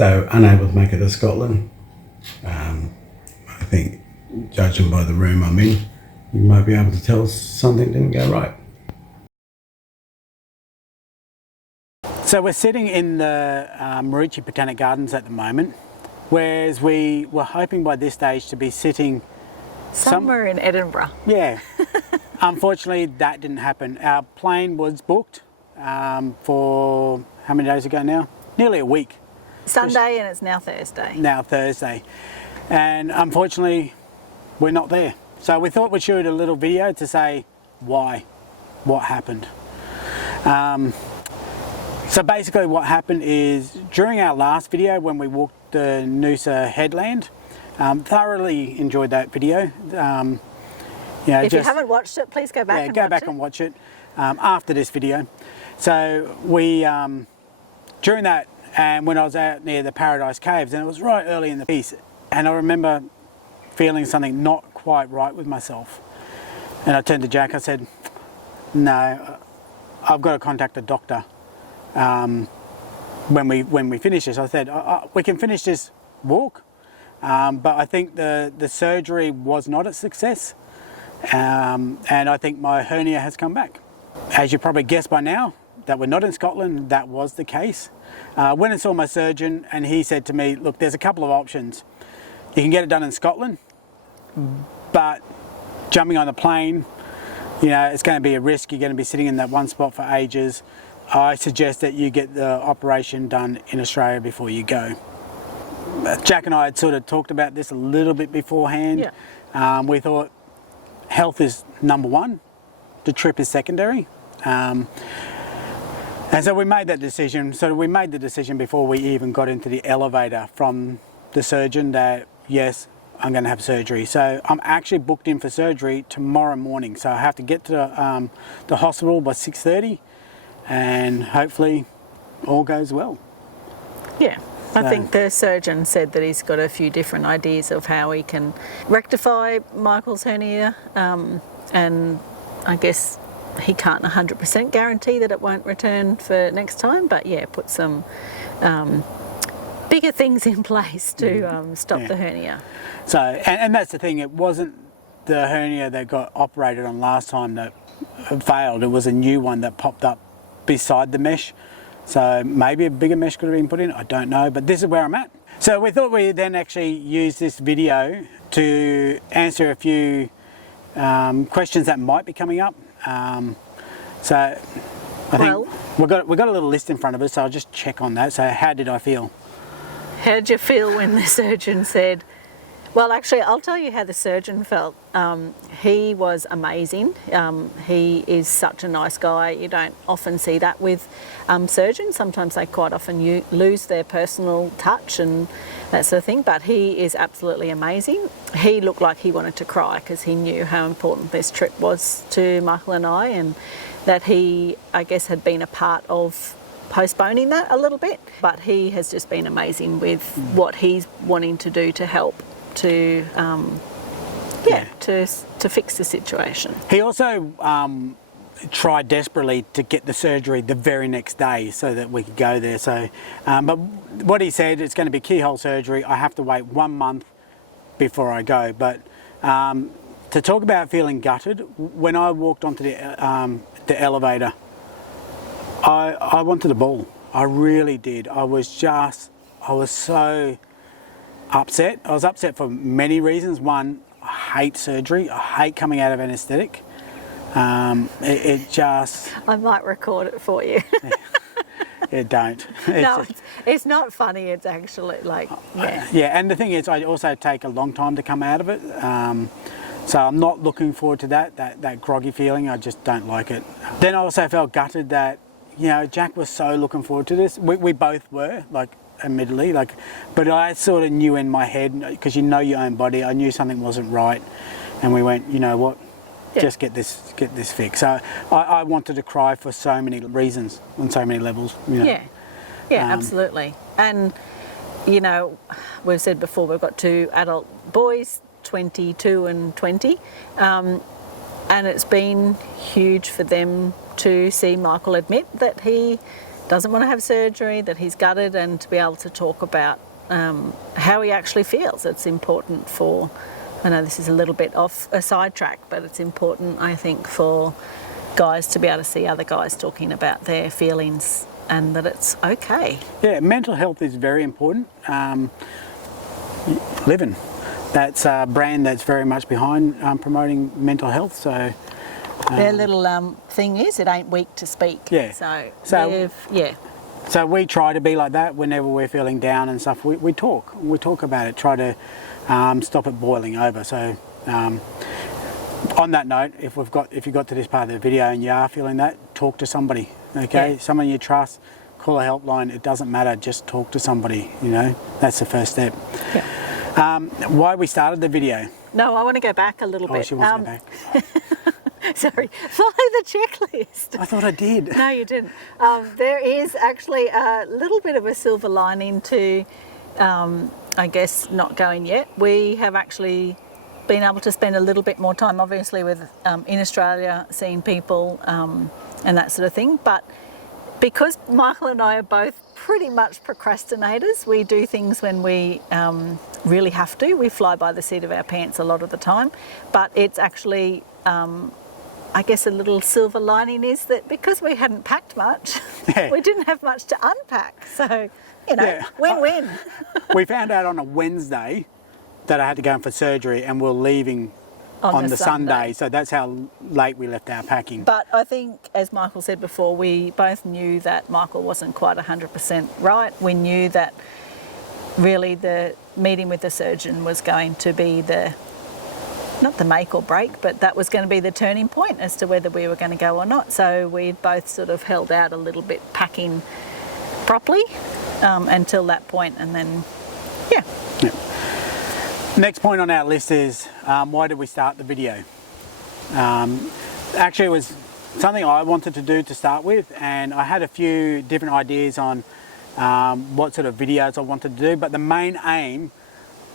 So unable to make it to Scotland. I think, judging by the room I'm in, you might be able to tell something didn't go right. So we're sitting in the Maroochy Botanic Gardens at the moment, whereas we were hoping by this stage to be sitting somewhere in Edinburgh. Yeah. Unfortunately, that didn't happen. Our plane was booked for how many days ago now? Nearly a week. Sunday, and it's now Thursday. Now Thursday. And unfortunately, we're not there. So we thought we'd shoot a little video to say why, what happened. So basically what happened is, during our last video when we walked the Noosa headland, thoroughly enjoyed that video. If you haven't watched it, please go back and watch it after this video. So we, during that, and when I was out near the Paradise Caves, and it was right early in the piece, and I remember feeling something not quite right with myself. And I turned to Jack, I said, no, I've got to contact a doctor. When we finish this, I said, we can finish this walk, but I think the surgery was not a success, and I think my hernia has come back. As you probably guessed by now, that we're not in Scotland. That was the case. Went and saw my surgeon, and he said to me, look, there's a couple of options. You can get it done in Scotland, but jumping on the plane, it's going to be a risk. You're going to be sitting in that one spot for ages. I suggest that you get the operation done in Australia before you go. Jack and I had sort of talked about this a little bit beforehand. Yeah. We thought health is number one, the trip is secondary. And so we made that decision. So we made the decision before we even got into the elevator from the surgeon that, yes, I'm going to have surgery. So I'm actually booked in for surgery tomorrow morning. So I have to get to the hospital by 6:30. And hopefully all goes well. Yeah, I think the surgeon said that he's got a few different ideas of how he can rectify Michael's hernia, and I guess he can't 100% guarantee that it won't return for next time, but yeah, put some bigger things in place to stop the hernia. So, and that's the thing, it wasn't the hernia that got operated on last time that failed, it was a new one that popped up beside the mesh. So maybe a bigger mesh could have been put in, I don't know, but this is where I'm at. So we thought we'd then actually use this video to answer a few questions that might be coming up. So I think we've got a little list in front of us, so I'll just check on that. So how did I feel? How did you feel when the surgeon said, well, actually, I'll tell you how the surgeon felt. He was amazing. He is such a nice guy. You don't often see that with surgeons. Sometimes they quite often lose their personal touch and that sort of thing, but he is absolutely amazing. He looked like he wanted to cry because he knew how important this trip was to Michael and I, and that he, I guess, had been a part of postponing that a little bit, but he has just been amazing with what he's wanting to do to help to fix the situation. He also tried desperately to get the surgery the very next day so that we could go there. So, but what he said, it's going to be keyhole surgery. I have to wait 1 month before I go. But to talk about feeling gutted, when I walked onto the elevator, I wanted a ball. I really did. I was so upset. I was upset for many reasons. One, I hate surgery. I hate coming out of anaesthetic. It just... I might record it for you. Don't. It's not funny. It's actually like... Yeah, and the thing is, I also take a long time to come out of it. So I'm not looking forward to that groggy feeling. I just don't like it. Then I also felt gutted that, Jack was so looking forward to this. We both were, admittedly, but I sort of knew in my head, because you know your own body, I knew something wasn't right, and we went, you know what, just get this fixed. So I wanted to cry for so many reasons, on so many levels. Yeah, absolutely. And we've said before, we've got 2 adult boys, 22 and 20, and it's been huge for them to see Michael admit that he doesn't want to have surgery, that he's gutted, and to be able to talk about how he actually feels. It's important for, I know this is a little bit off a sidetrack, but it's important, I think, for guys to be able to see other guys talking about their feelings and that it's okay. Yeah, mental health is very important. Living, that's a brand that's very much behind promoting mental health. So their little thing is, it ain't weak to speak. Yeah. So yeah. So we try to be like that whenever we're feeling down and stuff. We talk about it. Try to stop it boiling over. So on that note, if you got to this part of the video and you are feeling that, talk to somebody. Okay, Yeah. someone you trust. Call a helpline. It doesn't matter. Just talk to somebody. You know, that's the first step. Yeah. Why we started the video? No, I want to go back a little bit. She wants to go back. Sorry, follow the checklist. I thought I did. No, you didn't. There is actually a little bit of a silver lining to, I guess, not going yet. We have actually been able to spend a little bit more time, obviously, with in Australia, seeing people and that sort of thing. But because Michael and I are both pretty much procrastinators, we do things when we really have to. We fly by the seat of our pants a lot of the time. But it's actually, I guess, a little silver lining is that because we hadn't packed much, Yeah. we didn't have much to unpack. So, you know, Yeah. win-win. We found out on a Wednesday that I had to go in for surgery, and we're leaving on the Sunday. So that's how late we left our packing. But I think, as Michael said before, we both knew that Michael wasn't quite 100% right. We knew that really the meeting with the surgeon was going to be not the make or break, but that was going to be the turning point as to whether we were going to go or not. So we both sort of held out a little bit, packing properly until that point, and then, yeah. Next point on our list is why did we start the video? Actually, it was something I wanted to do to start with, and I had a few different ideas on what sort of videos I wanted to do, but the main aim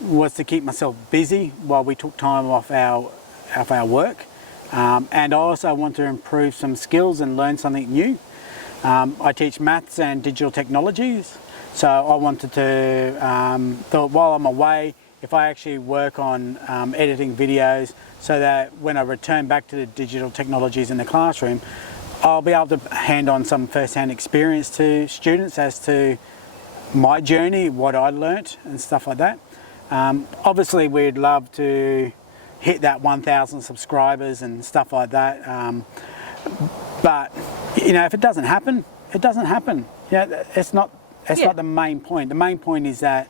was to keep myself busy while we took time off our work, and I also want to improve some skills and learn something new. I teach maths and digital technologies, so I wanted to thought while I'm away, if I actually work on editing videos, so that when I return back to the digital technologies in the classroom, I'll be able to hand on some first-hand experience to students as to my journey, what I learnt and stuff like that. Obviously, we'd love to hit that 1,000 subscribers and stuff like that. But you know, if it doesn't happen, it doesn't happen. Yeah, it's not the main point. The main point is that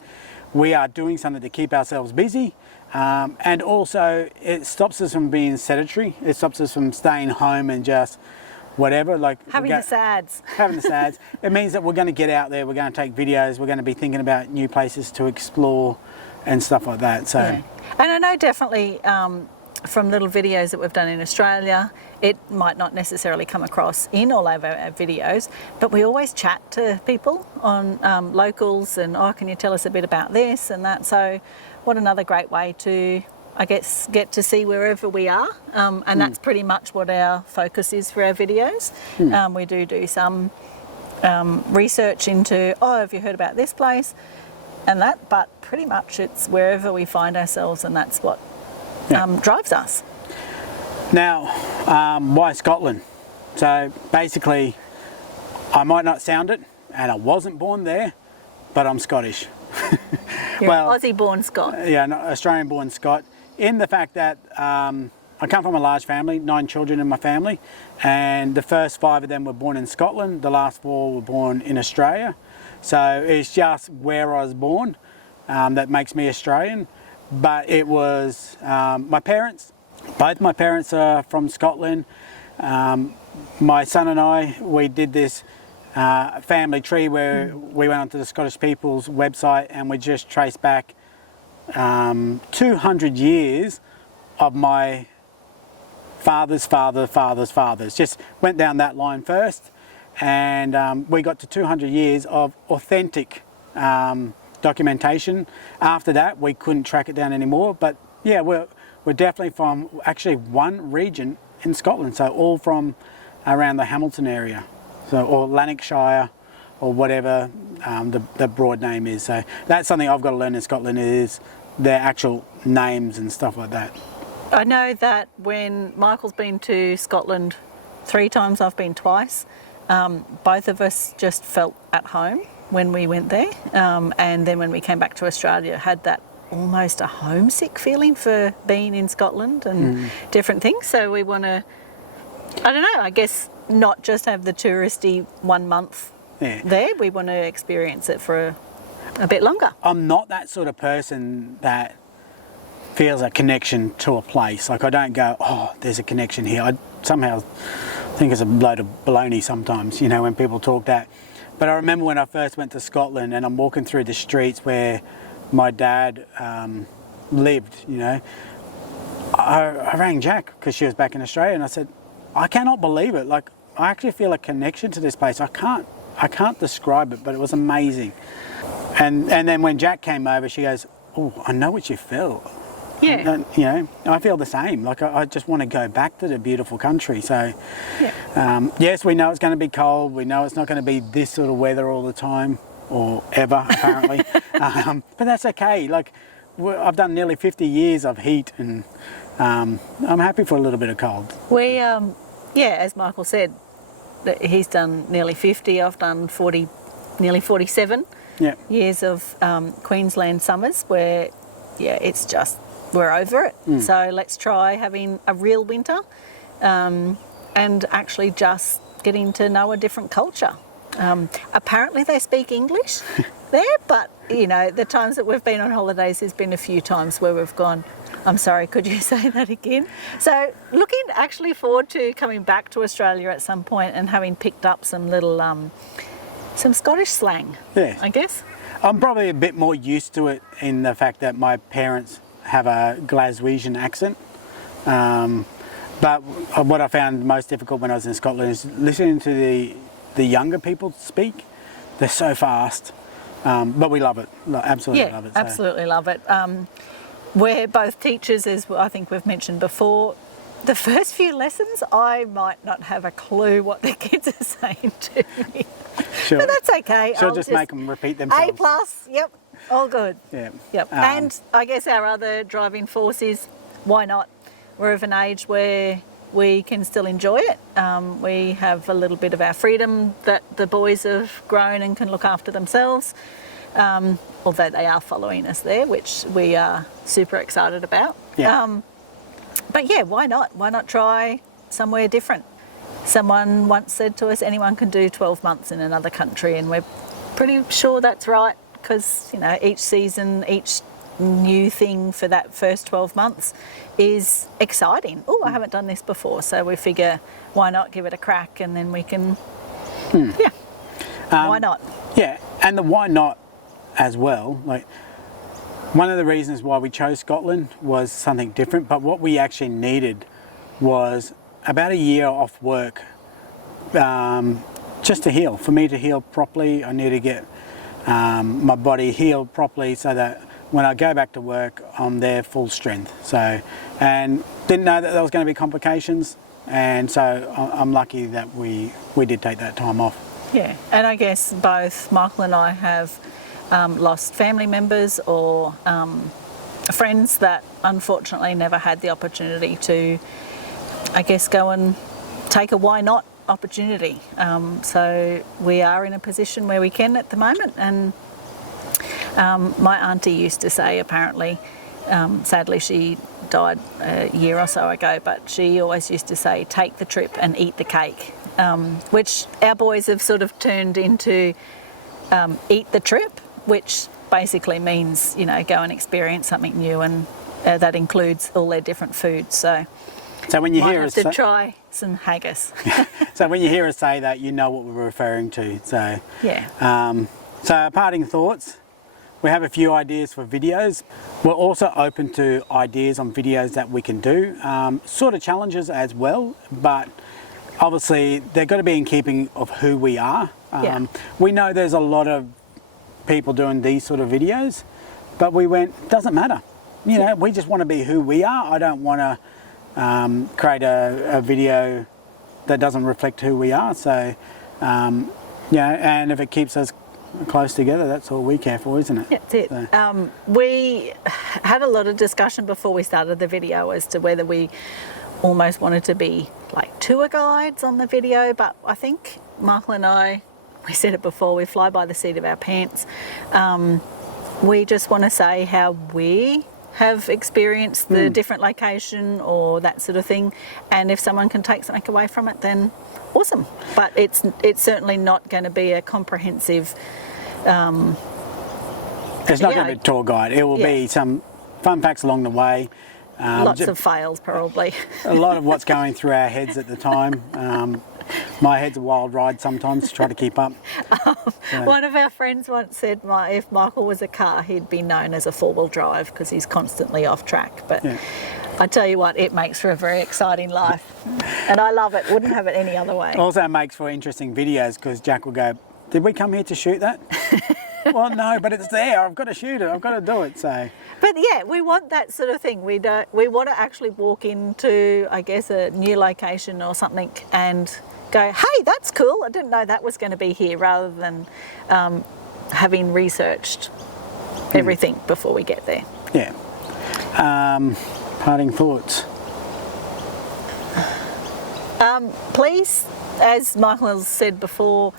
we are doing something to keep ourselves busy, and also it stops us from being sedentary. It stops us from staying home and just whatever, like Having the sads. Having the sads. It means that we're going to get out there. We're going to take videos. We're going to be thinking about new places to explore and stuff like that. So, Yeah. And I know definitely from little videos that we've done in Australia, it might not necessarily come across in all of our videos, but we always chat to people on locals and, can you tell us a bit about this and that? So what another great way to, I guess, get to see wherever we are. And that's pretty much what our focus is for our videos. We do some research into, have you heard about this place? And that, but pretty much it's wherever we find ourselves, and that's what drives us. Now, why Scotland? So basically, I might not sound it, and I wasn't born there, but I'm Scottish. You're an Aussie-born Scot. Yeah, no, Australian-born Scot. In the fact that I come from a large family, 9 children in my family, and the first 5 of them were born in Scotland. The last 4 were born in Australia. So it's just where I was born that makes me Australian. But it was my parents. Both my parents are from Scotland. My son and I, we did this family tree where we went onto the Scottish People's website and we just traced back 200 years of my father's fathers. Just went down that line first, and we got to 200 years of authentic documentation. After that, we couldn't track it down anymore. But yeah, we're definitely from actually one region in Scotland, so all from around the Hamilton area, so or Lanarkshire, or whatever the broad name is. So that's something I've got to learn in Scotland, is their actual names and stuff like that. I know that when Michael's been to Scotland 3 times, I've been twice, both of us just felt at home when we went there. And then when we came back to Australia, had that almost a homesick feeling for being in Scotland and different things. So we want to, I don't know, I guess not just have the touristy 1 month there. We want to experience it for a bit longer. I'm not that sort of person that feels a connection to a place. Like, I don't go, oh, there's a connection here. I somehow think it's a load of baloney sometimes, you know, when people talk that. But I remember when I first went to Scotland and I'm walking through the streets where my dad lived, you know, I rang Jack because she was back in Australia, and I said, I cannot believe it. Like, I actually feel a connection to this place. I can't describe it, but it was amazing. And then when Jack came over, she goes, oh, I know what you feel. Yeah. And, you know, I feel the same. Like, I just want to go back to the beautiful country. So, yes, we know it's going to be cold. We know it's not going to be this sort of weather all the time, or ever, apparently. But that's okay. Like, I've done nearly 50 years of heat, and I'm happy for a little bit of cold. We, as Michael said, that he's done nearly 50. I've done 40, nearly 47 years of Queensland summers where, it's just, we're over it. So let's try having a real winter and actually just getting to know a different culture. Apparently they speak English there, but, you know, the times that we've been on holidays, there's been a few times where we've gone, I'm sorry, could you say that again? So looking actually forward to coming back to Australia at some point and having picked up some little, some Scottish slang, I guess. I'm probably a bit more used to it in the fact that my parents have a Glaswegian accent. But what I found most difficult when I was in Scotland is listening to the younger people speak. They're so fast, but we love it. Absolutely love it. Yeah, absolutely love it. We're both teachers, as I think we've mentioned before. The first few lessons, I might not have a clue what the kids are saying to me. Sure. But that's okay. I'll just make them repeat themselves. A+, yep, all good. Yeah. Yep. And I guess our other driving force is, why not? We're of an age where we can still enjoy it. We have a little bit of our freedom that the boys have grown and can look after themselves. Although they are following us there, which we are super excited about. Yeah. But yeah, why not? Why not try somewhere different? Someone once said to us, anyone can do 12 months in another country, and we're pretty sure that's right, because, you know, each season, each new thing for that first 12 months is exciting. Oh, I haven't done this before, so we figure, why not give it a crack, and then we can, why not? Yeah, and the why not as well, like, one of the reasons why we chose Scotland was something different, but what we actually needed was about a year off work, just to heal. For me to heal properly, I need to get my body healed properly so that when I go back to work, I'm there full strength. So, and didn't know that there was going to be complications, and so I'm lucky that we did take that time off. Yeah, and I guess both Michael and I have lost family members or friends that unfortunately never had the opportunity to, I guess, go and take a why not opportunity. So we are in a position where we can at the moment, and my auntie used to say, apparently, sadly she died a year or so ago, but she always used to say, take the trip and eat the cake, which our boys have sort of turned into eat the trip, which basically means, you know, go and experience something new, and that includes all their different foods. So when you hear us try some haggis. So when you hear us say that, you know what we're referring to. So yeah. So parting thoughts. We have a few ideas for videos. We're also open to ideas on videos that we can do, sort of challenges as well, but obviously they've got to be in keeping of who we are. We know there's a lot of people doing these sort of videos, but we went, doesn't matter. You know, we just want to be who we are. I don't want to create a video that doesn't reflect who we are. So Yeah, and if it keeps us close together, that's all we care for, isn't it? That's it. So, We had a lot of discussion before we started the video as to whether we almost wanted to be like tour guides on the video, but I think Michael and I, we said it before, we fly by the seat of our pants. We just want to say how we have experienced the different location or that sort of thing, and if someone can take something away from it, then awesome. But it's certainly not going to be a comprehensive. it's not going to be a tour guide. It will be some fun facts along the way. Lots of fails, probably. A lot of what's going through our heads at the time. My head's a wild ride sometimes to try to keep up. One of our friends once said if Michael was a car, he'd be known as a four-wheel drive because he's constantly off track. But I tell you what, it makes for a very exciting life. And I love it. Wouldn't have it any other way. Also makes for interesting videos because Jack will go, did we come here to shoot that? Well, no, but it's there. I've got to shoot it. I've got to do it. So. But yeah, we want that sort of thing. We want to actually walk into, I guess, a new location or something and go, hey, that's cool. I didn't know that was going to be here, rather than having researched everything before we get there. Yeah. Parting thoughts. Please, as Michael has said before,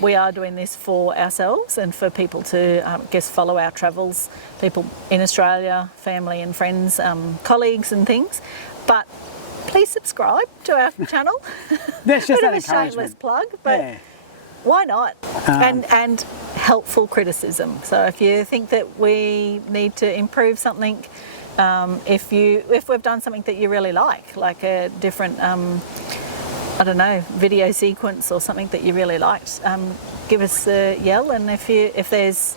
we are doing this for ourselves and for people to, follow our travels, people in Australia, family and friends, colleagues and things. But please subscribe to our channel. That's just Bit that of a shameless encouragement. plug, but why not? And helpful criticism. So if you think that we need to improve something, if we've done something that you really like a different video sequence or something that you really liked, give us a yell, and if there's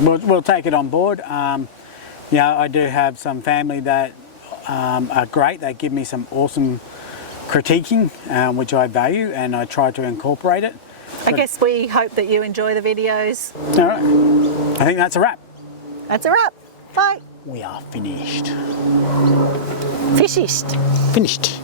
we'll take it on board. I do have some family that are great. They give me some awesome critiquing, which I value, and I try to incorporate it. I guess we hope that you enjoy the videos. All right. I think that's a wrap. That's a wrap. Bye. We are finished. Fished. Finished.